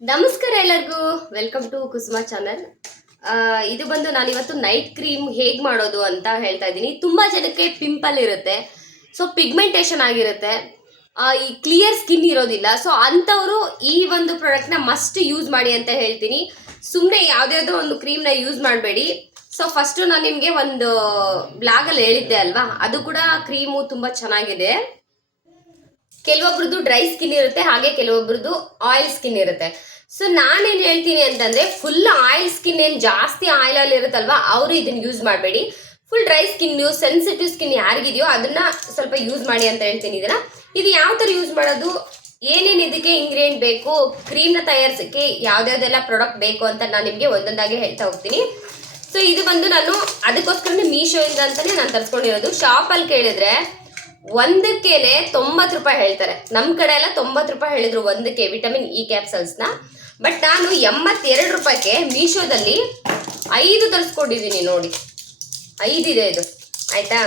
ನಮಸ್ಕಾರ ಎಲ್ಲರಿಗೂ, welcome to Kusuma channel. ಇದು ಬಂದು ನಾನು ಇವತ್ತು ನೈಟ್ ಕ್ರೀಮ್ ಹೇಗೆ ಮಾಡೋದು ಅಂತ ಹೇಳ್ತಾ ಇದ್ದೀನಿ. ತುಂಬ ಜನಕ್ಕೆ ಪಿಂಪಲ್ ಇರುತ್ತೆ, ಸೊ ಪಿಗ್ಮೆಂಟೇಷನ್ ಆಗಿರುತ್ತೆ, ಈ ಕ್ಲಿಯರ್ ಸ್ಕಿನ್ ಇರೋದಿಲ್ಲ. ಸೊ ಅಂಥವರು ಈ ಒಂದು ಪ್ರಾಡಕ್ಟ್ನ ಮಸ್ಟ್ ಯೂಸ್ ಮಾಡಿ ಅಂತ ಹೇಳ್ತೀನಿ. ಸುಮ್ಮನೆ ಯಾವುದ್ಯಾವುದೋ ಒಂದು ಕ್ರೀಮ್ನ ಯೂಸ್ ಮಾಡಬೇಡಿ. ಸೊ ಫಸ್ಟು ನಾನು ನಿಮಗೆ ಒಂದು ಬ್ಲಾಗಲ್ಲಿ ಹೇಳಿದ್ದೆ ಅಲ್ವಾ, ಅದು ಕೂಡ ಕ್ರೀಮು ತುಂಬ ಚೆನ್ನಾಗಿದೆ. ಕೆಲವೊಬ್ರದ್ದು ಡ್ರೈ ಸ್ಕಿನ್ ಇರುತ್ತೆ, ಹಾಗೆ ಕೆಲವೊಬ್ರದ್ದು ಆಯಿಲ್ ಸ್ಕಿನ್ ಇರುತ್ತೆ. ಸೊ ನಾನೇನು ಹೇಳ್ತೀನಿ ಅಂತಂದ್ರೆ, ಫುಲ್ ಆಯಿಲ್ ಸ್ಕಿನ್ ಏನು ಜಾಸ್ತಿ ಆಯಿಲಲ್ಲಿ ಇರುತ್ತಲ್ವಾ, ಅವರು ಇದನ್ನ ಯೂಸ್ ಮಾಡಬೇಡಿ. Full dry skin, sensitive skin ಯಾರಿಗಿದೆಯೋ ಅದನ್ನ ಸ್ವಲ್ಪ ಯೂಸ್ ಮಾಡಿ ಅಂತ ಹೇಳ್ತೀನಿ. ಇದು ಯಾವ ಥರ ಯೂಸ್ ಮಾಡೋದು, ಏನೇನು ಇದಕ್ಕೆ ಇಂಗ್ರೀಡಿಯೆಂಟ್ ಬೇಕು, ಕ್ರೀಮ್ನ ತಯಾರಿಸೋಕ್ಕೆ ಯಾವ್ದಾವ್ದೆಲ್ಲ ಪ್ರಾಡಕ್ಟ್ ಬೇಕು ಅಂತ ನಾನು ನಿಮಗೆ ಒಂದೊಂದಾಗಿ ಹೇಳ್ತಾ ಹೋಗ್ತೀನಿ. ಸೊ ಇದು ಬಂದು ನಾನು ಅದಕ್ಕೋಸ್ಕರನೇ ಮೀಶೋಯಿಂದ ಅಂತಾನೆ ನಾನು ತರಿಸ್ಕೊಂಡಿರೋದು. ಶಾಪಲ್ಲಿ ಕೇಳಿದ್ರೆ ಒಂದಕ್ಕೆ 90 ರೂಪಾಯಿ ಹೇಳ್ತಾರೆ. ನಮ್ಮ ಕಡೆ ಎಲ್ಲ 90 ರೂಪಾಯಿ ಹೇಳಿದ್ರು ಒಂದಕ್ಕೆ ವಿಟಮಿನ್ ಇ ಕ್ಯಾಪ್ಸಲ್ಸ್ನ. ಬಟ್ ನಾನು 82 ರೂಪಾಯಿಗೆ ಮೀಶೋದಲ್ಲಿ 5 ತರಿಸ್ಕೊಂಡಿದ್ದೀನಿ ನೋಡಿ. 5 ಇದೆ ಇದು, ಆಯ್ತಾ.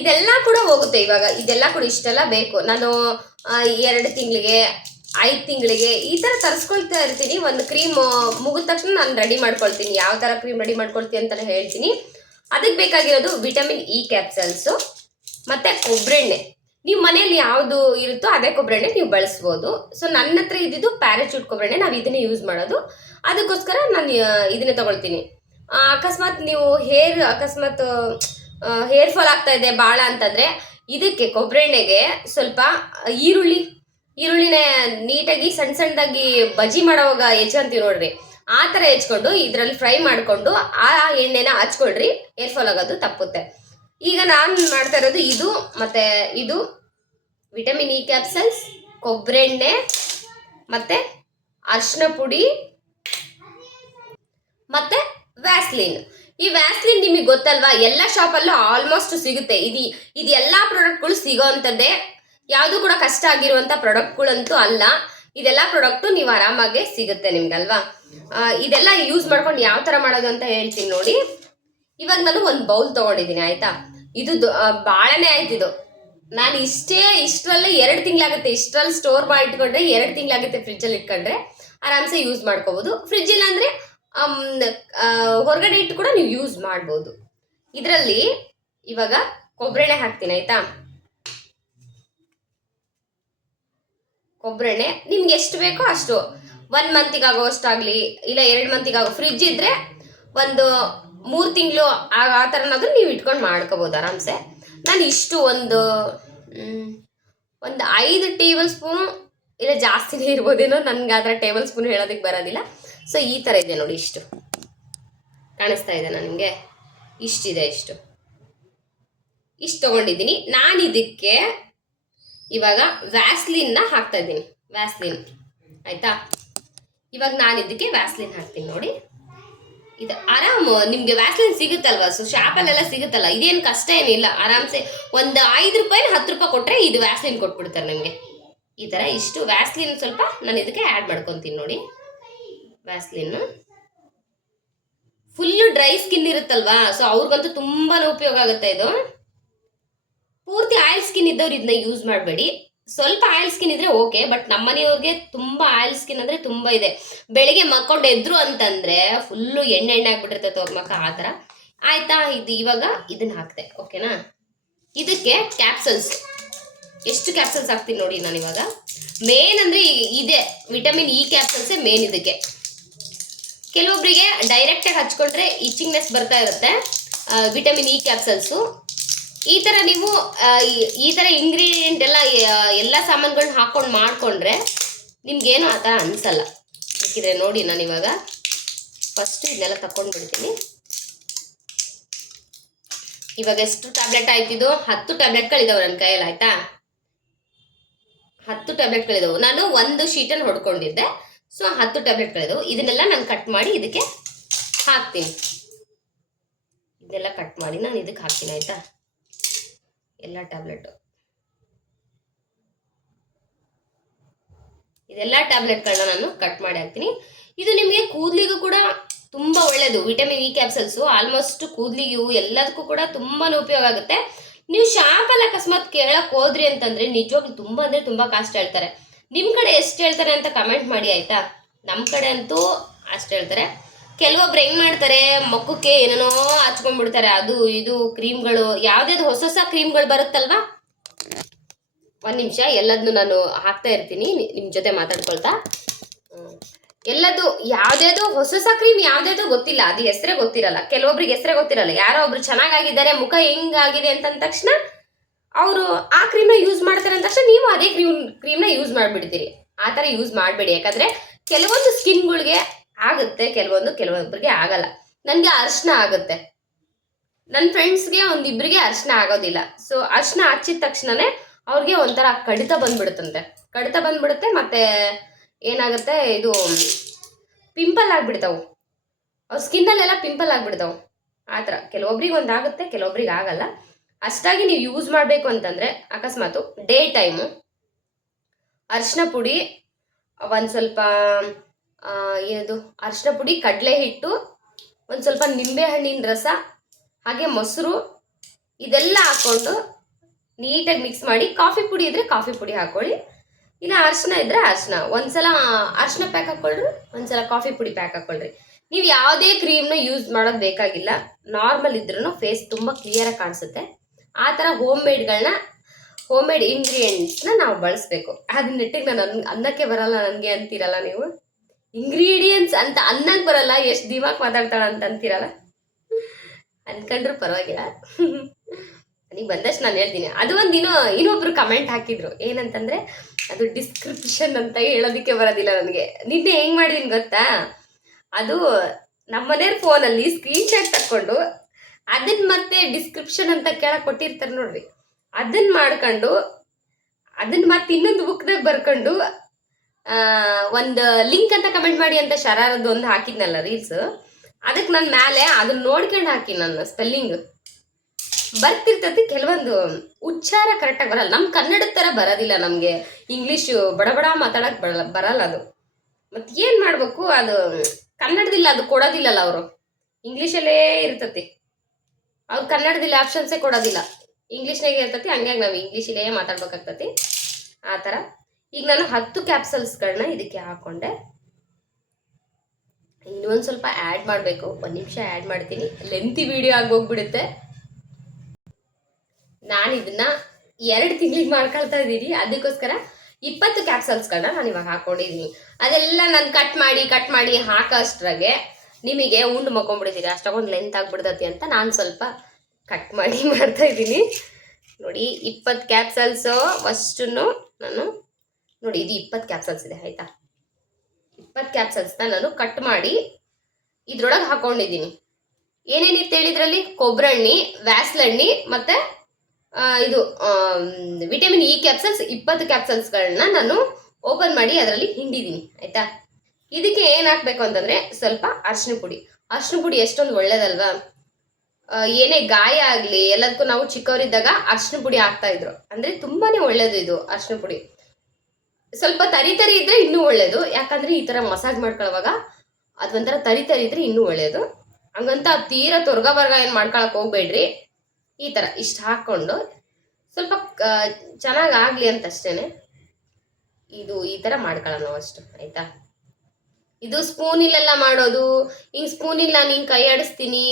ಇದೆಲ್ಲ ಕೂಡ ಹೋಗುತ್ತೆ ಇವಾಗ. ಇದೆಲ್ಲ ಕೂಡ ಇಷ್ಟೆಲ್ಲ ಬೇಕು. ನಾನು 2 ತಿಂಗಳಿಗೆ 5 ತಿಂಗಳಿಗೆ ಈ ಥರ ತರಿಸ್ಕೊಳ್ತಾ ಇರ್ತೀನಿ. ಒಂದು ಕ್ರೀಮ್ ಮುಗಿದ ತಕ್ಷಣ ನಾನು ರೆಡಿ ಮಾಡ್ಕೊಳ್ತೀನಿ. ಯಾವ ಥರ ಕ್ರೀಮ್ ರೆಡಿ ಮಾಡ್ಕೊಳ್ತೀನಿ ಅಂತಲೇ ಹೇಳ್ತೀನಿ. ಅದಕ್ಕೆ ಬೇಕಾಗಿರೋದು ವಿಟಮಿನ್ ಇ ಕ್ಯಾಪ್ಸಲ್ಸು ಮತ್ತು ಕೊಬ್ಬರೆಣ್ಣೆ. ನೀವು ಮನೆಯಲ್ಲಿ ಯಾವುದು ಇರುತ್ತೋ ಅದೇ ಕೊಬ್ಬರೆಣ್ಣೆ ನೀವು ಬಳಸ್ಬೋದು. ಸೊ ನನ್ನ ಹತ್ರ ಇದ್ದಿದ್ದು ಪ್ಯಾರಾಚೂಟ್ ಕೊಬ್ಬರೆಣ್ಣೆ, ನಾವು ಇದನ್ನೇ ಯೂಸ್ ಮಾಡೋದು. ಅದಕ್ಕೋಸ್ಕರ ನಾನು ಇದನ್ನೇ ತೊಗೊಳ್ತೀನಿ. ಅಕಸ್ಮಾತ್ ನೀವು ಹೇರ್ ಫಾಲ್ ಆಗ್ತಾ ಇದೆ ಭಾಳ ಅಂತಂದರೆ, ಇದಕ್ಕೆ ಕೊಬ್ಬರೆಣ್ಣೆಗೆ ಸ್ವಲ್ಪ ಈರುಳ್ಳಿನ ನೀಟಾಗಿ ಸಣ್ಣದಾಗಿ ಬಜ್ಜಿ ಮಾಡೋವಾಗ ಹೆಚ್ಕೊಂತೀವಿ ನೋಡ್ರಿ, ಆ ಥರ ಹೆಚ್ಕೊಂಡು ಇದರಲ್ಲಿ ಫ್ರೈ ಮಾಡಿಕೊಂಡು ಆ ಎಣ್ಣೆನ ಹಚ್ಕೊಳ್ರಿ, ಹೇರ್ ಫಾಲ್ ಆಗೋದು ತಪ್ಪುತ್ತೆ. ಈಗ ನಾನು ಮಾಡ್ತಾ ಇರೋದು ಇದು, ಮತ್ತು ಇದು ವಿಟಮಿನ್ ಇ ಕ್ಯಾಪ್ಸಲ್ಸ್, ಕೊಬ್ಬರೆಣ್ಣೆ ಮತ್ತು ಅರಿಶಿನ ಪುಡಿ ಮತ್ತು ವ್ಯಾಸ್ಲಿನ್. ಈ ವ್ಯಾಸ್ಲಿನ್ ನಿಮಗೆ ಗೊತ್ತಲ್ವಾ, ಎಲ್ಲ ಶಾಪಲ್ಲೂ ಆಲ್ಮೋಸ್ಟ್ ಸಿಗುತ್ತೆ. ಇದು ಎಲ್ಲ ಪ್ರಾಡಕ್ಟ್ಗಳು ಸಿಗೋ ಅಂಥದ್ದೇ, ಯಾವುದು ಕೂಡ ಕಷ್ಟ ಆಗಿರುವಂಥ ಪ್ರಾಡಕ್ಟ್ಗಳಂತೂ ಅಲ್ಲ. ಇದೆಲ್ಲ ಪ್ರಾಡಕ್ಟು ನೀವು ಆರಾಮಾಗೆ ಸಿಗುತ್ತೆ ನಿಮ್ಗಲ್ವಾ. ಇದೆಲ್ಲ ಯೂಸ್ ಮಾಡ್ಕೊಂಡು ಯಾವ ಥರ ಮಾಡೋದು ಅಂತ ಹೇಳ್ತೀನಿ ನೋಡಿ. ಇವಾಗ ನಾನು ಒಂದು ಬೌಲ್ ತೊಗೊಂಡಿದ್ದೀನಿ, ಆಯಿತಾ. ಇದು ಭಾಳನೇ ಆಯ್ತು. ಇದು ನಾನು ಇಷ್ಟರಲ್ಲೇ 2 ತಿಂಗಳಾಗುತ್ತೆ. ಇಷ್ಟರಲ್ಲಿ ಸ್ಟೋರ್ ಮಾಡಿ ಇಟ್ಕೊಂಡ್ರೆ 2 ತಿಂಗಳಾಗುತ್ತೆ. ಫ್ರಿಜ್ಜಲ್ಲಿ ಇಟ್ಕೊಂಡ್ರೆ ಆರಾಮ್ಸೆ ಯೂಸ್ ಮಾಡ್ಕೋಬೋದು. ಫ್ರಿಜ್ ಇಲ್ಲ ಅಂದರೆ ಹೊರಗಡೆ ಇಟ್ಟು ಕೂಡ ನೀವು ಯೂಸ್ ಮಾಡ್ಬೋದು. ಇದರಲ್ಲಿ ಇವಾಗ ಕೊಬ್ಬರೆಣ್ಣೆ ಹಾಕ್ತೀನಿ, ಆಯಿತಾ. ಕೊಬ್ಬರೆಣ್ಣೆ ನಿಮ್ಗೆ ಎಷ್ಟು ಬೇಕೋ ಅಷ್ಟು, 1 ಮಂತಿಗಾಗೋಷ್ಟಾಗಲಿ, ಇಲ್ಲ 2 ಮಂತಿಗಾಗೋ. ಫ್ರಿಜ್ ಇದ್ದರೆ ಒಂದು 3 ತಿಂಗಳು ಆ ಥರನಾದ್ರೂ ನೀವು ಇಟ್ಕೊಂಡು ಮಾಡ್ಕೋಬೋದು ಆರಾಮ್ಸೆ. ನಾನು ಇಷ್ಟು ಒಂದು 5 ಟೇಬಲ್ ಸ್ಪೂನು, ಇಲ್ಲ ಜಾಸ್ತಿನೇ ಇರ್ಬೋದೇನೋ, ನನಗೆ ಆ ಥರ ಟೇಬಲ್ ಸ್ಪೂನ್ ಹೇಳೋದಕ್ಕೆ ಬರೋದಿಲ್ಲ. ಸೊ ಈ ಥರ ಇದೆ ನೋಡಿ, ಇಷ್ಟು ಕಾಣಿಸ್ತಾ ಇದೆ ನಿಮಗೆ, ಇಷ್ಟಿದೆ. ಇಷ್ಟು ತೊಗೊಂಡಿದ್ದೀನಿ ನಾನು. ಇದಕ್ಕೆ ಇವಾಗ ವ್ಯಾಸ್ಲಿನ್ನ ಹಾಕ್ತಾ ಇದ್ದೀನಿ, ವ್ಯಾಸ್ಲಿನ್, ಆಯಿತಾ. ಇವಾಗ ನಾನು ಇದಕ್ಕೆ ವ್ಯಾಸ್ಲಿನ್ ಹಾಕ್ತೀನಿ ನೋಡಿ. ಇದು ಆರಾಮು ನಿಮಗೆ ವ್ಯಾಸ್ಲಿನ್ ಸಿಗುತ್ತಲ್ವ, ಸೊ ಶಾಪಲ್ಲೆಲ್ಲ ಸಿಗುತ್ತಲ್ಲ, ಇದೇನು ಕಷ್ಟ ಏನಿಲ್ಲ. ಆರಾಮ್ಸೆ ಒಂದು 5 ರೂಪಾಯಿನ 10 ರೂಪಾಯಿ ಕೊಟ್ಟರೆ ಇದು ವ್ಯಾಸ್ಲಿನ್ ಕೊಟ್ಬಿಡ್ತಾರೆ ನಿಮಗೆ. ಈ ಥರ ಇಷ್ಟು ವ್ಯಾಸ್ಲಿನ್ ಸ್ವಲ್ಪ ನಾನು ಇದಕ್ಕೆ ಆ್ಯಡ್ ಮಾಡ್ಕೊತೀನಿ ನೋಡಿ. ವ್ಯಾಸ್ಲಿನ್ನು ಫುಲ್ಲು ಡ್ರೈ ಸ್ಕಿನ್ ಇರುತ್ತಲ್ವಾ, ಸೊ ಅವ್ರಿಗಂತೂ ತುಂಬಾ ಉಪಯೋಗ ಆಗುತ್ತೆ ಇದು. ಪೂರ್ತಿ ಆಯಿಲ್ ಸ್ಕಿನ್ ಇದ್ದವ್ರು ಇದನ್ನ ಯೂಸ್ ಮಾಡಬೇಡಿ. ಸ್ವಲ್ಪ ಆಯಿಲ್ ಸ್ಕಿನ್ ಇದ್ರೆ ಓಕೆ, ಬಟ್ ನಮ್ಮ ಮನೆಯವ್ರಿಗೆ ತುಂಬ ಆಯಿಲ್ ಸ್ಕಿನ್ ಅಂದರೆ ತುಂಬ ಇದೆ. ಬೆಳಿಗ್ಗೆ ಮಕ್ಕೊಂಡು ಎದ್ರು ಅಂತಂದರೆ ಫುಲ್ಲು ಎಣ್ಣೆ ಆಗ್ಬಿಟ್ಟಿರ್ತೈತೆ ಅವ್ರ ಮಕ್ಕ, ಆ ಥರ, ಆಯಿತಾ. ಇವಾಗ ಇದನ್ನು ಹಾಕ್ತೆ, ಓಕೆನಾ. ಇದಕ್ಕೆ ಕ್ಯಾಪ್ಸಲ್ಸ್, ಎಷ್ಟು ಕ್ಯಾಪ್ಸಲ್ಸ್ ಹಾಕ್ತೀನಿ ನೋಡಿ ನಾನು ಇವಾಗ. ಮೇನ್ ಅಂದರೆ ಇದೆ ವಿಟಮಿನ್ ಇ ಕ್ಯಾಪ್ಸಲ್ಸೇ ಮೇನ್ ಇದಕ್ಕೆ. ಕೆಲವೊಬ್ಬರಿಗೆ ಡೈರೆಕ್ಟಾಗಿ ಹಚ್ಕೊಂಡ್ರೆ ಇಚಿಂಗ್ನೆಸ್ ಬರ್ತಾ ಇರುತ್ತೆ. ವಿಟಮಿನ್ ಇ ಕ್ಯಾಪ್ಸಲ್ಸು ಈ ಥರ ನೀವು ಈ ಥರ ಇಂಗ್ರೀಡಿಯೆಂಟ್ ಎಲ್ಲ ಸಾಮಾನುಗಳನ್ನ ಹಾಕ್ಕೊಂಡು ಮಾಡಿಕೊಂಡ್ರೆ ನಿಮ್ಗೇನು ಆ ಥರ ಅನಿಸಲ್ಲ. ಬೇಕಿದ್ರೆ ನೋಡಿ, ನಾನು ಇವಾಗ ಫಸ್ಟು ಇದನ್ನೆಲ್ಲ ತಗೊಂಡು ಬಿಡ್ತೀನಿ. ಇವಾಗ ಎಷ್ಟು ಟ್ಯಾಬ್ಲೆಟ್ ಆಯ್ತಿದ್ದು, 10 ಟ್ಯಾಬ್ಲೆಟ್ಗಳಿದಾವೆ ನನ್ನ ಕೈಯಲ್ಲಿ, ಆಯಿತಾ. 10 ಟ್ಯಾಬ್ಲೆಟ್ಗಳಿದಾವೆ. ನಾನು ಒಂದು ಶೀಟನ್ನು ಹೊಡ್ಕೊಂಡಿದ್ದೆ, ಸೊ 10 ಟ್ಯಾಬ್ಲೆಟ್ಗಳಿದಾವೆ. ಇದನ್ನೆಲ್ಲ ನಾನು ಕಟ್ ಮಾಡಿ ಇದಕ್ಕೆ ಹಾಕ್ತೀನಿ. ಇದನ್ನೆಲ್ಲ ಕಟ್ ಮಾಡಿ ನಾನು ಇದಕ್ಕೆ ಹಾಕ್ತೀನಿ, ಆಯಿತಾ. ಎಲ್ಲ ಟ್ಯಾಬ್ಲೆಟು, ಇದೆಲ್ಲ ಟ್ಯಾಬ್ಲೆಟ್ಗಳನ್ನ ನಾನು ಕಟ್ ಮಾಡಿ ಹಾಕ್ತೀನಿ. ಇದು ನಿಮಗೆ ಕೂದಲಿಗೂ ಕೂಡ ತುಂಬ ಒಳ್ಳೆಯದು. ವಿಟಮಿನ್ ಇ ಕ್ಯಾಪ್ಸಲ್ಸು ಆಲ್ಮೋಸ್ಟ್ ಕೂದಲಿಗೂ ಎಲ್ಲದಕ್ಕೂ ಕೂಡ ತುಂಬಾ ಉಪಯೋಗ ಆಗುತ್ತೆ. ನೀವು ಶಾಪಲ್ಲಿ ಅಕಸ್ಮಾತ್ ಕೇಳಕ್ಕೆ ಹೋದ್ರಿ ಅಂತಂದರೆ ನಿಜವಾಗ್ಲೂ ತುಂಬ ಅಂದರೆ ತುಂಬ ಕಾಸ್ಟ್ ಹೇಳ್ತಾರೆ. ನಿಮ್ಮ ಕಡೆ ಎಷ್ಟು ಹೇಳ್ತಾರೆ ಅಂತ ಕಮೆಂಟ್ ಮಾಡಿ ಆಯಿತಾ. ನಮ್ಮ ಕಡೆ ಅಂತೂ ಅಷ್ಟು ಹೇಳ್ತಾರೆ. ಕೆಲವೊಬ್ರು ಹೆಂಗೆ ಮಾಡ್ತಾರೆ, ಮುಖಕ್ಕೆ ಏನೇನೋ ಹಚ್ಕೊಂಡ್ಬಿಡ್ತಾರೆ, ಅದು ಇದು ಕ್ರೀಮ್ಗಳು, ಯಾವುದ್ಯಾವ್ದು ಹೊಸ ಹೊಸ ಕ್ರೀಮ್ಗಳು ಬರುತ್ತಲ್ವಾ. ಒಂದು ನಿಮಿಷ, ಎಲ್ಲದನ್ನು ನಾನು ಹಾಕ್ತಾ ಇರ್ತೀನಿ ನಿಮ್ಮ ಜೊತೆ ಮಾತಾಡ್ಕೊಳ್ತಾ. ಎಲ್ಲದು ಯಾವ್ದಾದ್ರು ಹೊಸ ಹೊಸ ಕ್ರೀಮ್ ಯಾವ್ದಾದ್ರು ಗೊತ್ತಿಲ್ಲ, ಅದು ಹೆಸರೇ ಗೊತ್ತಿರಲ್ಲ, ಕೆಲವೊಬ್ರಿಗೆ ಹೆಸರೇ ಗೊತ್ತಿರಲ್ಲ. ಯಾರೋ ಒಬ್ರು ಚೆನ್ನಾಗಿದ್ದಾರೆ, ಮುಖ ಹೆಂಗಾಗಿದೆ ಅಂತ ತಕ್ಷಣ ಅವರು ಆ ಕ್ರೀಮ್ನ ಯೂಸ್ ಮಾಡ್ತಾರೆ ಅಂದ ತಕ್ಷಣ ನೀವು ಅದೇ ಕ್ರೀಮ್ನ ಯೂಸ್ ಮಾಡಿಬಿಡ್ತೀರಿ. ಆ ಥರ ಯೂಸ್ ಮಾಡಬೇಡಿ. ಯಾಕಂದರೆ ಕೆಲವೊಂದು ಸ್ಕಿನ್ಗಳಿಗೆ ಆಗುತ್ತೆ, ಕೆಲವೊಬ್ಬರಿಗೆ ಆಗಲ್ಲ. ನನಗೆ ಅರ್ಶನ ಆಗುತ್ತೆ, ನನ್ನ ಫ್ರೆಂಡ್ಸ್ಗೆ ಒಂದಿಬ್ಬರಿಗೆ ಅರ್ಶನ ಆಗೋದಿಲ್ಲ. ಸೊ ಅರ್ಶನ ಹಚ್ಚಿದ ತಕ್ಷಣನೇ ಅವ್ರಿಗೆ ಒಂಥರ ಕಡಿತ ಬಂದ್ಬಿಡುತ್ತೆ. ಮತ್ತೆ ಏನಾಗುತ್ತೆ, ಇದು ಪಿಂಪಲ್ ಆಗ್ಬಿಡ್ತಾವೆ, ಅವ್ರ ಸ್ಕಿನ್ನಲ್ಲೆಲ್ಲ ಪಿಂಪಲ್ ಆಗ್ಬಿಡ್ತಾವೆ. ಆ ಥರ ಕೆಲವೊಬ್ರಿಗೆ ಒಂದಾಗುತ್ತೆ, ಕೆಲವೊಬ್ರಿಗೆ ಆಗಲ್ಲ. ಅಷ್ಟಾಗಿ ನೀವು ಯೂಸ್ ಮಾಡಬೇಕು ಅಂತಂದರೆ ಅಕಸ್ಮಾತು ಡೇ ಟೈಮು ಅರಿಶಿನ ಪುಡಿ, ಒಂದು ಸ್ವಲ್ಪ ಏನದು ಅರಿಶಿನ ಪುಡಿ, ಕಡಲೆ ಹಿಟ್ಟು, ಒಂದು ಸ್ವಲ್ಪ ನಿಂಬೆ ಹಣ್ಣಿನ ರಸ, ಹಾಗೆ ಮೊಸರು, ಇದೆಲ್ಲ ಹಾಕ್ಕೊಂಡು ನೀಟಾಗಿ ಮಿಕ್ಸ್ ಮಾಡಿ. ಕಾಫಿ ಪುಡಿ ಇದ್ದರೆ ಕಾಫಿ ಪುಡಿ ಹಾಕ್ಕೊಳ್ಳಿ, ಇಲ್ಲ ಅರಿಶಿನ ಇದ್ದರೆ ಅರಿಶಿನ. ಒಂದ್ಸಲ ಅರಿಶಿನ ಪ್ಯಾಕ್ ಹಾಕ್ಕೊಳ್ರಿ, ಒಂದ್ಸಲ ಕಾಫಿ ಪುಡಿ ಪ್ಯಾಕ್ ಹಾಕ್ಕೊಳ್ರಿ. ನೀವು ಯಾವುದೇ ಕ್ರೀಮ್ನ ಯೂಸ್ ಮಾಡೋದು ಬೇಕಾಗಿಲ್ಲ, ನಾರ್ಮಲ್ ಇದ್ರೂ ಫೇಸ್ ತುಂಬ ಕ್ಲಿಯರಾಗಿ ಕಾಣಿಸುತ್ತೆ. ಆ ಥರ ಹೋಮ್ ಮೇಡ್ ಇಂಗ್ರೀಡಿಯೆಂಟ್ಸ್ನ ನಾವು ಬಳಸಬೇಕು. ಅದನ್ನ ನೆಟ್ಟಿಗೆ ನಾನು ಅನ್ನಕ್ಕೆ ಬರಲ್ಲ ನನಗೆ ಅಂತೀರಲ್ಲ ನೀವು, ಇಂಗ್ರೀಡಿಯೆಂಟ್ಸ್ ಅಂತ ಅನ್ನಕ್ಕೆ ಬರಲ್ಲ, ಎಷ್ಟು ದಿಮಾಕ್ ಮಾತಾಡ್ತಾಳ ಅಂತ ಅಂತೀರಲ್ಲ, ಅನ್ಕೊಂಡ್ರು ಪರವಾಗಿಲ್ಲ. ನನಗೆ ಬಂದಷ್ಟು ನಾನು ಹೇಳ್ತೀನಿ. ಅದು ಒಂದು ಇನ್ನೊಬ್ರು ಕಮೆಂಟ್ ಹಾಕಿದ್ರು, ಏನಂತಂದರೆ ಅದು ಡಿಸ್ಕ್ರಿಪ್ಷನ್ ಅಂತ ಹೇಳೋದಕ್ಕೆ ಬರೋದಿಲ್ಲ ನನಗೆ. ನಿನ್ನೆ ಹೆಂಗೆ ಮಾಡಿದೀನಿ ಗೊತ್ತಾ, ಅದು ನಮ್ಮ ಮನೆಯವ್ರ ಫೋನಲ್ಲಿ ಸ್ಕ್ರೀನ್ಶಾಟ್ ತಕ್ಕೊಂಡು ಅದನ್ನ ಮತ್ತೆ ಡಿಸ್ಕ್ರಿಪ್ಷನ್ ಅಂತ ಕೆಳಗೆ ಕೊಟ್ಟಿರ್ತಾರೆ ನೋಡ್ರಿ, ಅದನ್ನ ಮಾಡ್ಕೊಂಡು ಅದನ್ನ ಮತ್ತೆ ಇನ್ನೊಂದು ಬುಕ್ದಾಗ ಬರ್ಕೊಂಡು ಒಂದು ಲಿಂಕ್ ಅಂತ ಕಮೆಂಟ್ ಮಾಡಿ ಅಂತ ಶರಾರದ್ದು ಒಂದು ಹಾಕಿದ್ನಲ್ಲ ರೀಲ್ಸ್, ಅದಕ್ಕೆ ನಾನು ಮೇಲೆ ಅದನ್ನ ನೋಡ್ಕೊಂಡು ಹಾಕಿ ನನ್ನ ಸ್ಪೆಲ್ಲಿಂಗ್ ಬರ್ತಿರ್ತತಿ. ಕೆಲವೊಂದು ಉಚ್ಚಾರ ಕರೆಕ್ಟಾಗಿ ಬರಲ್ಲ, ನಮ್ಮ ಕನ್ನಡದ ಥರ ಬರೋದಿಲ್ಲ ನಮಗೆ, ಇಂಗ್ಲೀಷು ಬಡಬಡ ಮಾತಾಡೋಕೆ ಬರಲ್ಲ ಅದು. ಮತ್ತು ಏನು ಮಾಡಬೇಕು, ಅದು ಕನ್ನಡದಿಲ್ಲ, ಅದು ಕೊಡೋದಿಲ್ಲಲ್ಲ ಅವರು, ಇಂಗ್ಲೀಷಲ್ಲೇ ಇರ್ತತಿ. ಅವ್ರು ಕನ್ನಡದಲ್ಲಿ ಆಪ್ಷನ್ಸೇ ಕೊಡೋದಿಲ್ಲ, ಇಂಗ್ಲೀಷ್ನಾಗೆ ಇರ್ತತಿ. ಹಂಗಾಗಿ ನಾವು ಇಂಗ್ಲೀಷಲ್ಲೇ ಮಾತಾಡ್ಬೇಕಾಗ್ತತಿ. ಆ ಥರ ಈಗ ನಾನು 10 ಕ್ಯಾಪ್ಸಲ್ಸ್ಗಳನ್ನ ಇದಕ್ಕೆ ಹಾಕ್ಕೊಂಡೆ. ಇನ್ನೊಂದು ಸ್ವಲ್ಪ ಆ್ಯಡ್ ಮಾಡಬೇಕು, 1 ನಿಮಿಷ ಆ್ಯಡ್ ಮಾಡ್ತೀನಿ, ಲೆಂತಿ ವಿಡಿಯೋ ಆಗೋಗ್ಬಿಡುತ್ತೆ. ನಾನು ಇದನ್ನ 2 ತಿಂಗಳಿಗೆ ಮಾಡ್ಕೊಳ್ತಾ ಇದ್ದೀನಿ, ಅದಕ್ಕೋಸ್ಕರ 20 ಕ್ಯಾಪ್ಸಲ್ಸ್ಗಳನ್ನ ನಾನು ಇವಾಗ ಹಾಕ್ಕೊಂಡಿದ್ದೀನಿ. ಅದೆಲ್ಲ ನಾನು ಕಟ್ ಮಾಡಿ ಹಾಕೋ ಅಷ್ಟ್ರಾಗೆ ನಿಮಗೆ ಉಂಡು ಮಕ್ಕೊಂಡ್ಬಿಡ್ತೀರಿ, ಅಷ್ಟೊಂದು ಲೆಂತ್ ಆಗಿಬಿಡ್ತತಿ ಅಂತ ನಾನು ಸ್ವಲ್ಪ ಕಟ್ ಮಾಡಿ ಮಾಡ್ತಾ ಇದ್ದೀನಿ. ನೋಡಿ 20 ಕ್ಯಾಪ್ಸಲ್ಸು ಫಸ್ಟನ್ನು ನಾನು ನೋಡಿ, ಇದು 20 ಕ್ಯಾಪ್ಸಲ್ಸ್ ಇದೆ ಆಯಿತಾ. 20 ಕ್ಯಾಪ್ಸಲ್ಸ್ನ ನಾನು ಕಟ್ ಮಾಡಿ ಇದ್ರೊಳಗೆ ಹಾಕ್ಕೊಂಡಿದ್ದೀನಿ. ಏನೇನಿತ್ತು ಹೇಳಿದ್ರಲ್ಲಿ, ಕೊಬ್ಬರಣ್ಣಿ, ವ್ಯಾಸ್ಲಣ್ಣಿ ಮತ್ತು ಇದು ವಿಟಮಿನ್ ಇ ಕ್ಯಾಪ್ಸಲ್ಸ್. 20 ಕ್ಯಾಪ್ಸಲ್ಸ್ಗಳನ್ನ ನಾನು ಓಪನ್ ಮಾಡಿ ಅದರಲ್ಲಿ ಹಿಂಡಿದ್ದೀನಿ ಆಯಿತಾ. ಇದಕ್ಕೆ ಏನು ಹಾಕಬೇಕು ಅಂತಂದರೆ ಸ್ವಲ್ಪ ಅರಿಶಿನ ಪುಡಿ ಎಷ್ಟೊಂದು ಒಳ್ಳೇದಲ್ವಾ. ಏನೇ ಗಾಯ ಆಗಲಿ ಎಲ್ಲದಕ್ಕೂ ನಾವು ಚಿಕ್ಕವರಿದ್ದಾಗ ಅರಿಶಿನ ಪುಡಿ ಹಾಕ್ತಾಯಿದ್ರು, ಅಂದರೆ ತುಂಬಾ ಒಳ್ಳೇದು ಇದು ಅರಿಶಿನ ಪುಡಿ. ಸ್ವಲ್ಪ ತರಿ ಇದ್ದರೆ ಇನ್ನೂ ಒಳ್ಳೇದು, ಯಾಕಂದರೆ ಈ ಥರ ಮಸಾಜ್ ಮಾಡ್ಕೊಳ್ಳುವಾಗ ಅದೊಂಥರ ತರಿ ಇದ್ರೆ ಇನ್ನೂ ಒಳ್ಳೆಯದು. ಹಂಗಂತ ತೀರಾ ತೊರ್ಗ ಏನು ಮಾಡ್ಕೊಳಕ್ಕೆ ಹೋಗ್ಬೇಡ್ರಿ. ಈ ಥರ ಇಷ್ಟು ಹಾಕ್ಕೊಂಡು ಸ್ವಲ್ಪ ಚೆನ್ನಾಗಿ ಆಗಲಿ ಅಂತಷ್ಟೇ ಇದು ಈ ಥರ ಮಾಡ್ಕೊಳ್ಳೋಣ ನಾವು ಅಷ್ಟು ಆಯಿತಾ. ಇದು ಸ್ಪೂನಿಲೆಲ್ಲ ಮಾಡೋದು, ಹಿಂಗೆ ಸ್ಪೂನಿಲ್ಲ ನಾನು ಹಿಂಗೆ ಕೈ ಆಡಿಸ್ತೀನಿ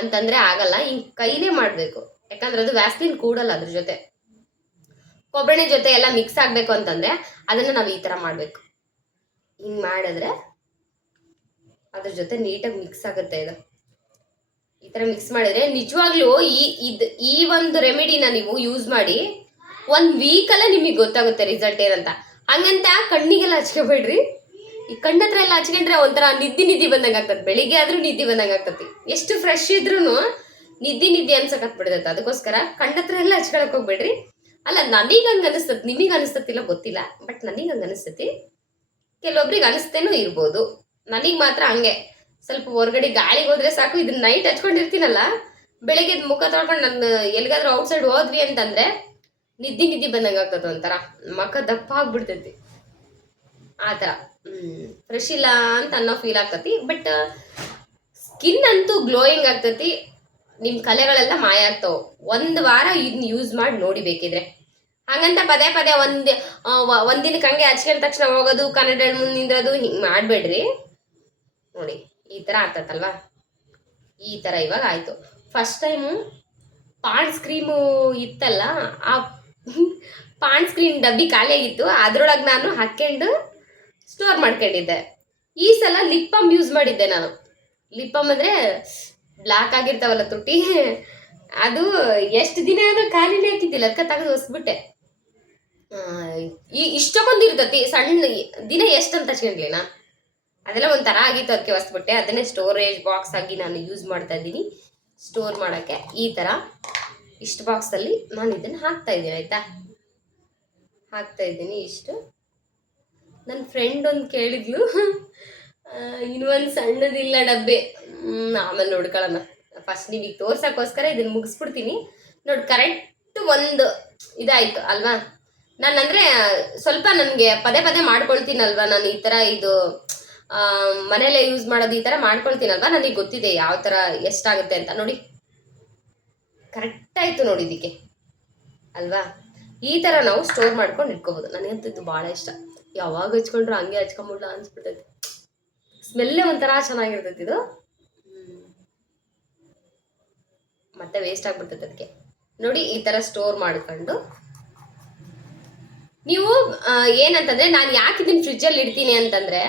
ಅಂತಂದರೆ ಆಗಲ್ಲ, ಹಿಂಗೆ ಕೈಲೇ ಮಾಡಬೇಕು. ಯಾಕಂದ್ರೆ ಅದು ವ್ಯಾಸ್ಲಿನ್ ಕೂಡಲ್ಲ, ಅದ್ರ ಜೊತೆ ಕೊಬ್ಬರಿ ಜೊತೆ ಎಲ್ಲ ಮಿಕ್ಸ್ ಆಗಬೇಕು ಅಂತಂದರೆ ಅದನ್ನು ನಾವು ಈ ಥರ ಮಾಡಬೇಕು. ಹಿಂಗೆ ಮಾಡಿದ್ರೆ ಅದ್ರ ಜೊತೆ ನೀಟಾಗಿ ಮಿಕ್ಸ್ ಆಗುತ್ತೆ. ಇದು ಈ ಥರ ಮಿಕ್ಸ್ ಮಾಡಿದರೆ ನಿಜವಾಗ್ಲೂ ಈ ಒಂದು ರೆಮಿಡಿನ ನೀವು ಯೂಸ್ ಮಾಡಿ 1 ವೀಕಲ್ಲೇ ನಿಮಗೆ ಗೊತ್ತಾಗುತ್ತೆ ರಿಸಲ್ಟ್ ಏನಂತ. ಹಂಗಂತ ಕಣ್ಣಿಗೆಲ್ಲ ಹಚ್ಕೋಬೇಡ್ರಿ, ಈ ಕಣ್ಣತ್ರ ಎಲ್ಲ ಹಚ್ಕೊಂಡ್ರೆ ಒಂಥರ ನಿದ್ದೆ ಬಂದಂಗೆ ಆಗ್ತದೆ. ಬೆಳಿಗ್ಗೆ ಆದ್ರೂ ನಿದ್ದೆ ಬಂದಂಗೆ ಆಗ್ತತಿ, ಎಷ್ಟು ಫ್ರೆಶ್ ಇದ್ರೂ ನಿದ್ದೆ ಅನ್ಸಕತ್ಬಿಡ್ತೈತೆ. ಅದಕ್ಕೋಸ್ಕರ ಕಣ್ಣತ್ರ ಎಲ್ಲ ಹಚ್ಕೊಳಕ್ ಹೋಗ್ಬೇಡ್ರಿ. ಅಲ್ಲ, ನನಗೆ ಹಂಗೆ ಅನಿಸ್ತತಿ, ನಿಮಗೆ ಅನಿಸ್ತತಿಲ್ಲ ಗೊತ್ತಿಲ್ಲ, ಬಟ್ ನನಗೆ ಹಂಗೆ ಅನಿಸ್ತತಿ, ಕೆಲವೊಬ್ರಿಗೆ ಅನಿಸ್ತೇನೂ ಇರ್ಬೋದು. ನನಗೆ ಮಾತ್ರ ಹಂಗೆ ಸ್ವಲ್ಪ ಹೊರಗಡೆ ಗಾಳಿಗೆ ಹೋದ್ರೆ ಸಾಕು, ಇದನ್ನ ನೈಟ್ ಹಚ್ಕೊಂಡಿರ್ತೀನಲ್ಲ, ಬೆಳಗ್ಗೆ ಮುಖ ತೊಳ್ಕೊಂಡು ನಾನು ಎಲ್ಲಿಗಾದ್ರೂ ಔಟ್ಸೈಡ್ ಹೋದ್ವಿ ಅಂತಂದ್ರೆ ನಿದ್ದೆ ಬಂದಂಗೆ ಆಗ್ತದೆ, ಒಂಥರ ಮುಖ ದಪ್ಪ ಆಗ್ಬಿಡ್ತೈತಿ. ಆ ಥರ ಫ್ರೆಶ್ ಇಲ್ಲ ಅಂತ ಅನ್ನೋ ಫೀಲ್ ಆಗ್ತತಿ. ಬಟ್ ಸ್ಕಿನ್ ಅಂತೂ ಗ್ಲೋಯಿಂಗ್ ಆಗ್ತತಿ, ನಿಮ್ಮ ಕಲೆಗಳೆಲ್ಲ ಮಾಯ ಆಗ್ತಾವೆ. 1 ವಾರ ಇದನ್ನ ಯೂಸ್ ಮಾಡಿ ನೋಡಿ ಬೇಕಿದ್ರೆ. ಹಂಗಂತ ಪದೇ ಪದೇ ಒಂದಿನಕ್ಕೆ ಹಂಗೆ ಹಚ್ಕೊಂಡ ತಕ್ಷಣ ಹೋಗೋದು, ಕನ್ನಡ ಮುಂದೆ ನಿಂದ್ರೋದು, ಹಿಂಗೆ ಮಾಡಬೇಡ್ರಿ. ನೋಡಿ ಈ ಥರ ಆಗ್ತತ್ತಲ್ವಾ, ಈ ಥರ ಇವಾಗ ಆಯಿತು. ಫಸ್ಟ್ ಟೈಮು ಪಾಂಡ್ಸ್ ಕ್ರೀಮು ಇತ್ತಲ್ಲ, ಆ ಪಾಂಡ್ಸ್ ಕ್ರೀಮ್ ಡಬ್ಬಿ ಖಾಲಿಯಾಗಿತ್ತು, ಅದರೊಳಗೆ ನಾನು ಹಾಕ್ಕೊಂಡು ಸ್ಟೋರ್ ಮಾಡ್ಕೊಂಡಿದ್ದೆ. ಈ ಸಲ ಲಿಪ್ ಬಾಮ್ ಯೂಸ್ ಮಾಡಿದ್ದೆ ನಾನು. ಲಿಪ್ ಬಾಮ್ ಅಂದರೆ ಬ್ಲ್ಯಾಕ್ ಆಗಿರ್ತಾವಲ್ಲ ತುಟಿ, ಅದು ಎಷ್ಟು ದಿನ ಅದು ಖಾಲಿನೇ ಹಾಕಿದ್ದಿಲ್ಲ, ಅದಕ್ಕೆ ತೆಗೆದು ಹೊಸ್ಬಿಟ್ಟೆ. ಇಷ್ಟೊಂದು ಇರ್ತತಿ ಸಣ್ಣ ದಿನ ಎಷ್ಟಂತ ಹಚ್ಕೊಂಡ್ಲಿನಾ, ಅದೆಲ್ಲ ಒಂಥರ ಆಗಿತ್ತು, ಅದಕ್ಕೆ ಹೊಸ್ಬಿಟ್ಟೆ. ಅದನ್ನೇ ಸ್ಟೋರೇಜ್ ಬಾಕ್ಸ್ ಆಗಿ ನಾನು ಯೂಸ್ ಮಾಡ್ತಾ ಇದ್ದೀನಿ, ಸ್ಟೋರ್ ಮಾಡೋಕ್ಕೆ. ಈ ಥರ ಇಷ್ಟು ಬಾಕ್ಸಲ್ಲಿ ನಾನು ಇದನ್ನು ಹಾಕ್ತಾ ಇದ್ದೀನಿ, ಆಯಿತಾ. ಹಾಕ್ತಾ ಇದ್ದೀನಿ ಇಷ್ಟು. ನನ್ನ ಫ್ರೆಂಡ್ ಒಂದು ಕೇಳಿದ್ಲು, ಇನ್ನೊಂದು ಸಣ್ಣದಿಲ್ಲ ಡಬ್ಬೆ, ಆಮೇಲೆ ನೋಡ್ಕೊಳ್ಳೋಣ. ಫಸ್ಟ್ ನಿಮಗೆ ತೋರ್ಸೋಕ್ಕೋಸ್ಕರ ಇದನ್ನು ಮುಗಿಸ್ಬಿಡ್ತೀನಿ. ನೋಡಿ ಕರೆಕ್ಟ್ ಒಂದು ಇದಾಯಿತು ಅಲ್ವಾ. ನಾನಂದರೆ ಸ್ವಲ್ಪ ನನಗೆ ಪದೇ ಪದೇ ಮಾಡ್ಕೊಳ್ತೀನಲ್ವ ನಾನು, ಈ ಥರ ಇದು ಮನೇಲೆ ಯೂಸ್ ಮಾಡೋದು ಈ ಥರ ಮಾಡ್ಕೊಳ್ತೀನಲ್ವ, ನನಗೆ ಗೊತ್ತಿದೆ ಯಾವ ಥರ ಎಷ್ಟಾಗುತ್ತೆ ಅಂತ. ನೋಡಿ ಕರೆಕ್ಟ್ ಆಯಿತು ನೋಡಿ ಇದಕ್ಕೆ ಅಲ್ವಾ. ಈ ಥರ ನಾವು ಸ್ಟೋರ್ ಮಾಡ್ಕೊಂಡು ಇಟ್ಕೋಬೋದು. ನನಗಂತೂ ಇದು ಭಾಳ ಇಷ್ಟ. ಯಾವಾಗ ಹಚ್ಕೊಂಡ್ರು ಹಂಗೆ ಹಚ್ಕೊಂಬಿಡ್ಲ ಅನ್ಸ್ಬಿಟ್ಟೈತಿ. ಸ್ಮೆಲ್ಲೇ ಒಂಥರ ಚೆನ್ನಾಗಿರ್ತೈತಿ ಇದು, ಮತ್ತೆ ವೇಸ್ಟ್ ಆಗ್ಬಿಡ್ತೈತೆ ಅದಕ್ಕೆ. ನೋಡಿ ಈ ಥರ ಸ್ಟೋರ್ ಮಾಡ್ಕೊಂಡು ನೀವು ಏನಂತಂದರೆ, ನಾನು ಯಾಕೆ ಇದನ್ನು ಫ್ರಿಜ್ಜಲ್ಲಿ ಇಡ್ತೀನಿ ಅಂತಂದರೆ,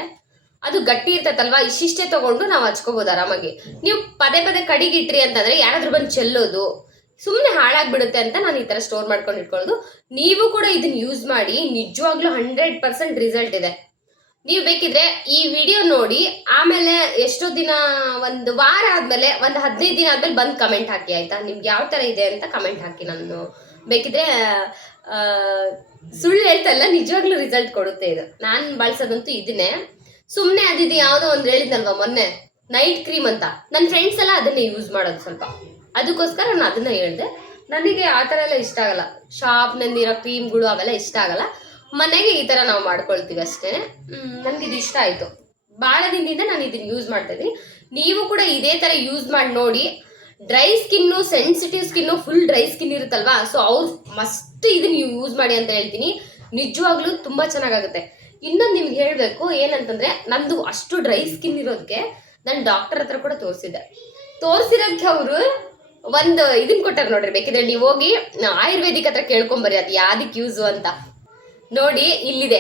ಅದು ಗಟ್ಟಿ ಇರ್ತೈತಲ್ವಾ, ಇಷ್ಟಿಷ್ಟೇ ತೊಗೊಂಡು ನಾವು ಹಚ್ಕೋಬೋದು ಆರಾಮಾಗಿ. ನೀವು ಪದೇ ಪದೇ ಕಡಿಗೆ ಇಟ್ರಿ ಅಂತಂದರೆ ಯಾರಾದ್ರೂ ಬಂದು ಚೆಲ್ಲೋದು, ಸುಮ್ಮನೆ ಹಾಳಾಗ್ಬಿಡುತ್ತೆ ಅಂತ ನಾನು ಈ ಥರ ಸ್ಟೋರ್ ಮಾಡ್ಕೊಂಡು ಇಟ್ಕೊಳ್ಳೋದು. ನೀವು ಕೂಡ ಇದನ್ನು ಯೂಸ್ ಮಾಡಿ, ನಿಜವಾಗ್ಲೂ 100% ರಿಸಲ್ಟ್ ಇದೆ. ನೀವು ಬೇಕಿದ್ರೆ ಈ ವಿಡಿಯೋ ನೋಡಿ ಆಮೇಲೆ ಎಷ್ಟೋ ದಿನ, ಒಂದು ವಾರ ಆದಮೇಲೆ, ಒಂದು 15 ದಿನ ಆದಮೇಲೆ ಬಂದು ಕಮೆಂಟ್ ಹಾಕಿ ಆಯಿತಾ. ನಿಮ್ಗೆ ಯಾವ ಥರ ಇದೆ ಅಂತ ಕಮೆಂಟ್ ಹಾಕಿ. ನಾನು ಬೇಕಿದ್ರೆ ಸುಳ್ಳು ಹೇಳ್ತಲ್ಲ, ನಿಜವಾಗ್ಲೂ ರಿಸಲ್ಟ್ ಕೊಡುತ್ತೆ ಇದು. ನಾನು ಬಳಸೋದಂತೂ ಇದನ್ನೇ. ಸುಮ್ಮನೆ ಅದಿದು ಯಾವುದೋ ಒಂದು ಹೇಳಿದ್ನಲ್ವ ಮೊನ್ನೆ, ನೈಟ್ ಕ್ರೀಮ್ ಅಂತ. ನನ್ನ ಫ್ರೆಂಡ್ಸ್ ಎಲ್ಲ ಅದನ್ನೇ ಯೂಸ್ ಮಾಡೋದು ಸ್ವಲ್ಪ, ಅದಕ್ಕೋಸ್ಕರ ನಾನು ಅದನ್ನು ಹೇಳಿದೆ. ನನಗೆ ಆ ಥರ ಎಲ್ಲ ಇಷ್ಟ ಆಗಲ್ಲ, ಶಾಪ್ನಲ್ಲಿರೋ ಕ್ರೀಮ್ಗಳು ಅವೆಲ್ಲ ಇಷ್ಟ ಆಗಲ್ಲ. ಮನೆಗೆ ಈ ಥರ ನಾವು ಮಾಡ್ಕೊಳ್ತೀವಿ ಅಷ್ಟೇ. ನನಗಿದು ಇಷ್ಟ ಆಯಿತು, ಭಾಳ ದಿನದಿಂದ ನಾನು ಇದನ್ನು ಯೂಸ್ ಮಾಡ್ತಾಯಿದ್ದೀನಿ. ನೀವು ಕೂಡ ಇದೇ ಥರ ಯೂಸ್ ಮಾಡಿ ನೋಡಿ. Dry skin, sensitive skin, full dry skin ಇರುತ್ತಲ್ವಾ, ಸೊ ಅವ್ರು ಮಸ್ಟ್ ಇದನ್ನು ನೀವು ಯೂಸ್ ಮಾಡಿ ಅಂತ ಹೇಳ್ತೀನಿ. ನಿಜವಾಗ್ಲೂ ತುಂಬ ಚೆನ್ನಾಗಾಗುತ್ತೆ. ಇನ್ನೊಂದು ನಿಮ್ಗೆ ಹೇಳಬೇಕು ಏನಂತಂದರೆ, ನಂದು ಅಷ್ಟು ಡ್ರೈ ಸ್ಕಿನ್ ಇರೋದಕ್ಕೆ ನಾನು ಡಾಕ್ಟರ್ ಹತ್ರ ಕೂಡ ತೋರಿಸಿರೋದಕ್ಕೆ ಅವರು ಒಂದು ಇದನ್ನು ಕೊಟ್ಟಾರೆ ನೋಡ್ರಿ. ಬೇಕಿದ್ರೆ ನೀವು ಹೋಗಿ ಆಯುರ್ವೇದಿಕ್ ಹತ್ರ ಕೇಳ್ಕೊಂಬರ್ರಿ, ಅದು ಯಾವ್ದಕ್ಕೆ ಯೂಸು ಅಂತ. ನೋಡಿ ಇಲ್ಲಿದೆ,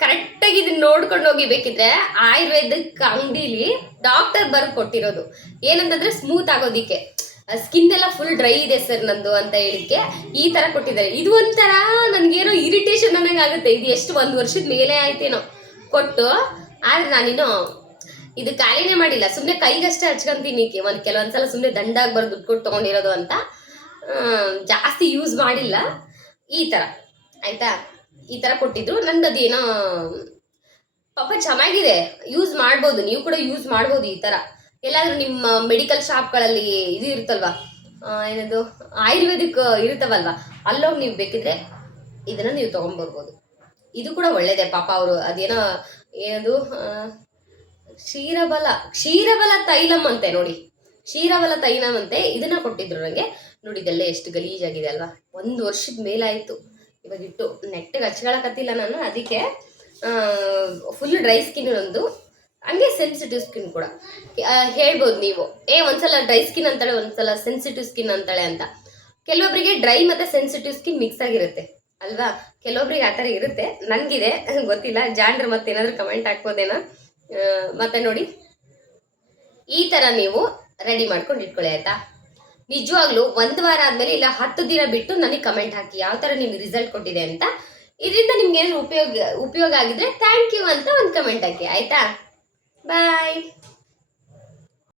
ಕರೆಕ್ಟಾಗಿ ಇದನ್ನ ನೋಡ್ಕೊಂಡು ಹೋಗಿ. ಬೇಕಿದ್ರೆ ಆಯುರ್ವೇದಿಕ್ ಅಂಗಡಿಲಿ ಡಾಕ್ಟರ್ ಬರ್ದು ಕೊಟ್ಟಿರೋದು ಏನಂತಂದ್ರೆ, ಸ್ಮೂತ್ ಆಗೋದಿಕ್ಕೆ, ಸ್ಕಿನ್ ಎಲ್ಲ ಫುಲ್ ಡ್ರೈ ಇದೆ ಸರ್ ನಂದು ಅಂತ ಹೇಳಿಕ್ಕೆ ಈ ಥರ ಕೊಟ್ಟಿದ್ದಾರೆ. ಇದು ಒಂಥರ ನನಗೇನೋ ಇರಿಟೇಷನ್ ಅನ್ನಂಗೆ ಆಗುತ್ತೆ. ಇದು ಎಷ್ಟು 1 ವರ್ಷದ ಮೇಲೆ ಆಯ್ತೇನೋ ಕೊಟ್ಟು, ಆದರೆ ನಾನಿನ್ನು ಇದು ಖಾಲಿನೇ ಮಾಡಿಲ್ಲ, ಸುಮ್ಮನೆ ಕೈಗಷ್ಟೇ ಹಚ್ಕೊಂತೀನಿ. ಕೆಲವೊಂದ್ಸಲ ಸುಮ್ಮನೆ ದಂಡಾಗ್ಬಾರ್ದು, ದುಡ್ಡು ಕೊಟ್ಟು ತೊಗೊಂಡಿರೋದು ಅಂತ ಜಾಸ್ತಿ ಯೂಸ್ ಮಾಡಿಲ್ಲ. ಈ ಥರ ಆಯಿತಾ, ಈ ಥರ ಕೊಟ್ಟಿದ್ರು. ನಂದು ಅದೇನೋ ಪಾಪ ಚೆನ್ನಾಗಿದೆ, ಯೂಸ್ ಮಾಡ್ಬೋದು. ನೀವು ಕೂಡ ಯೂಸ್ ಮಾಡ್ಬೋದು ಈ ಥರ. ಎಲ್ಲಾದರೂ ನಿಮ್ಮ ಮೆಡಿಕಲ್ ಶಾಪ್ಗಳಲ್ಲಿ ಇದು ಇರುತ್ತಲ್ವ, ಏನದು ಆಯುರ್ವೇದಿಕ್ ಇರುತ್ತವಲ್ವ, ಅಲ್ಲೋಗಿ ನೀವು ಬೇಕಿದ್ರೆ ಇದನ್ನು ನೀವು ತೊಗೊಂಬರ್ಬೋದು. ಇದು ಕೂಡ ಒಳ್ಳೇದೇ ಪಾಪ. ಅವರು ಅದೇನೋ ಏನದು ಕ್ಷೀರಬಲ ತೈಲಂ ಅಂತೆ ನೋಡಿ, ಕ್ಷೀರಬಲ ತೈಲಂ ಅಂತೆ. ಇದನ್ನ ಕೊಟ್ಟಿದ್ರು ನನಗೆ. ನೋಡಿ ಇದೆಲ್ಲ ಎಷ್ಟು ಗಲೀಜಾಗಿದೆ ಅಲ್ವಾ. 1 ವರ್ಷದ ಮೇಲಾಯಿತು ಇವಾಗ ಇಟ್ಟು, ನೆಟ್ಟಿಗೆ ಹಚ್ಕೊಳಕತ್ತಿಲ್ಲ ನಾನು. ಅದಕ್ಕೆ ಫುಲ್ ಡ್ರೈ ಸ್ಕಿನ್ ಒಂದು, ಹಂಗೆ ಸೆನ್ಸಿಟಿವ್ ಸ್ಕಿನ್ ಕೂಡ ಹೇಳ್ಬೋದು ನೀವು. ಒಂದ್ಸಲ ಡ್ರೈ ಸ್ಕಿನ್ ಅಂತಾಳೆ, ಒಂದ್ಸಲ ಸೆನ್ಸಿಟಿವ್ ಸ್ಕಿನ್ ಅಂತಾಳೆ ಅಂತ. ಕೆಲವೊಬ್ಬರಿಗೆ ಡ್ರೈ ಮತ್ತು ಸೆನ್ಸಿಟಿವ್ ಸ್ಕಿನ್ ಮಿಕ್ಸ್ ಆಗಿರುತ್ತೆ ಅಲ್ವಾ, ಕೆಲವೊಬ್ರಿಗೆ ಆ ಥರ ಇರುತ್ತೆ. ನನಗಿದೆ ಗೊತ್ತಿಲ್ಲ, ಜಾಣ್ರು ಮತ್ತೇನಾದರೂ ಕಮೆಂಟ್ ಹಾಕ್ಬೋದೇನೋ. ಮತ್ತೆ ನೋಡಿ ಈ ಥರ ನೀವು ರೆಡಿ ಮಾಡ್ಕೊಂಡು ಇಟ್ಕೊಳ್ಳಿ ಆಯಿತಾ. ನಿಜವಾಗ್ಲೂ 1 ವಾರ ಆದಮೇಲೆ ಇಲ್ಲ 10 ದಿನ ಬಿಟ್ಟು ನನಗೆ ಕಮೆಂಟ್ ಹಾಕಿ ಯಾವ ಥರ ನಿಮ್ಗೆ ರಿಸಲ್ಟ್ ಕೊಟ್ಟಿದೆ ಅಂತ. ಇದರಿಂದ ನಿಮ್ಗೆ ಏನು ಉಪಯೋಗ ಆಗಿದ್ರೆ ಥ್ಯಾಂಕ್ ಯು ಅಂತ ಒಂದು ಕಮೆಂಟ್ ಹಾಕಿ ಆಯಿತಾ. ಬಾಯ್.